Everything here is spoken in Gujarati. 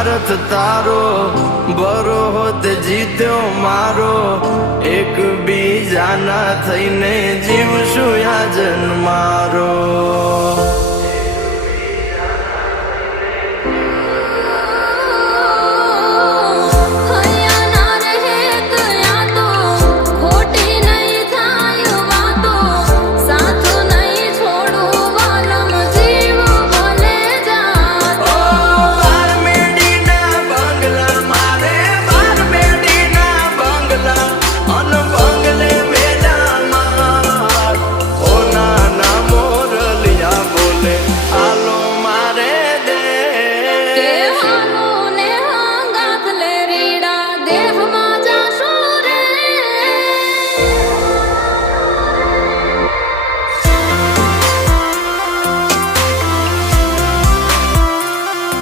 ભારત તારો બરો હોત જીત્યો મારો એક બીજાના થઈને જીવશું યાજન મારો કે હાલો